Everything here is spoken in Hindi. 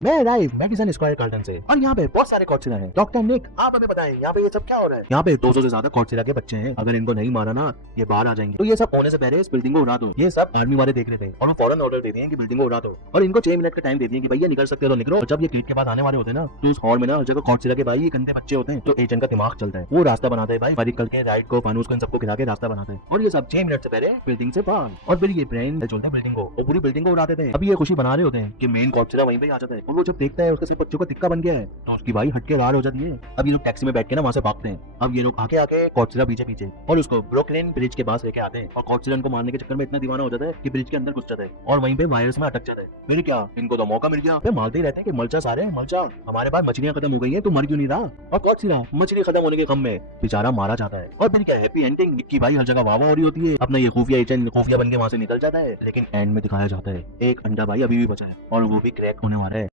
मैं लाइव मैडिसन स्क्वायर कार्टन से और यहाँ पे बहुत सारे कॉटसिला हैं। डॉक्टर निक, आप हमें बताएं यहाँ पे ये सब क्या हो रहा है? यहाँ पे 200 से ज्यादा कॉटसिला के बच्चे हैं। अगर इनको नहीं मारा ना, ये बाहर आ जाएंगे। तो ये सब होने से पहले इस बिल्डिंग को उड़ा दो। ये सब आर्मी वाले देख रहे थे और वो फौरन ऑर्डर दे दिए कि बिल्डिंग को उड़ा दो और इनको 6 मिनट का टाइम दे दिए कि भैया निकल सकते हो तो निकलो। और जब ये गेट के पास आने वाले होते हैं ना, तो उस हॉल में ना जगह कॉटसिला के भाई ये गंदे बच्चे होते हैं, तो एजेंट का दिमाग चलता है, वो रास्ता बनाते हैं भाई, फरीकल के राइट को फानूस को इन सबको खिला के रास्ता बनाते हैं और ये सब 6 मिनट से पहले बिल्डिंग से बाहर। और फिर ये ब्रेन चलते हैं बिल्डिंग को और पूरी बिल्डिंग को उड़ाते थे। अभी ये खुशी बना रहे होते हैं कि मेन कॉटसिला वहीं पे आ जाता है और वो जब देखता है उसके सिर्फ बच्चों का तिक्का बन गया है तो उसकी भाई हटके रार हो जाती है। अब ये लोग टैक्सी में बैठ के ना वहाँ से भागते हैं। अब ये लोग आके आके कॉटसिला पीछे पीछे और उसको ब्रुकलिन ब्रिज के पास लेके आते हैं और कॉटसिला को मारने के चक्कर में इतना दीवाना हो जाता है कि ब्रिज के अंदर घुस जाता है और वहीं पे वायरस में अटक जाता है। फिर क्या, इनको तो मौका मिल गया। फिर मारते ही रहते हैं कि मलचा सारे मलचा, हमारे पास मछलियां खत्म हो गई है, तू मर क्यों नहीं रहा? और कॉटसिला मछली खत्म होने के गम में बेचारा मारा जाता है। और फिर क्या, हैप्पी एंडिंग। निक्की भाई हर जगह वाह वाह हो रही होती है, अपना ये खुफिया एजेंट खुफिया बन के वहां से निकल जाता है। लेकिन एंड में दिखाया जाता है एक अंडा भाई अभी भी बचा है और वो भी क्रैक होने वाला है।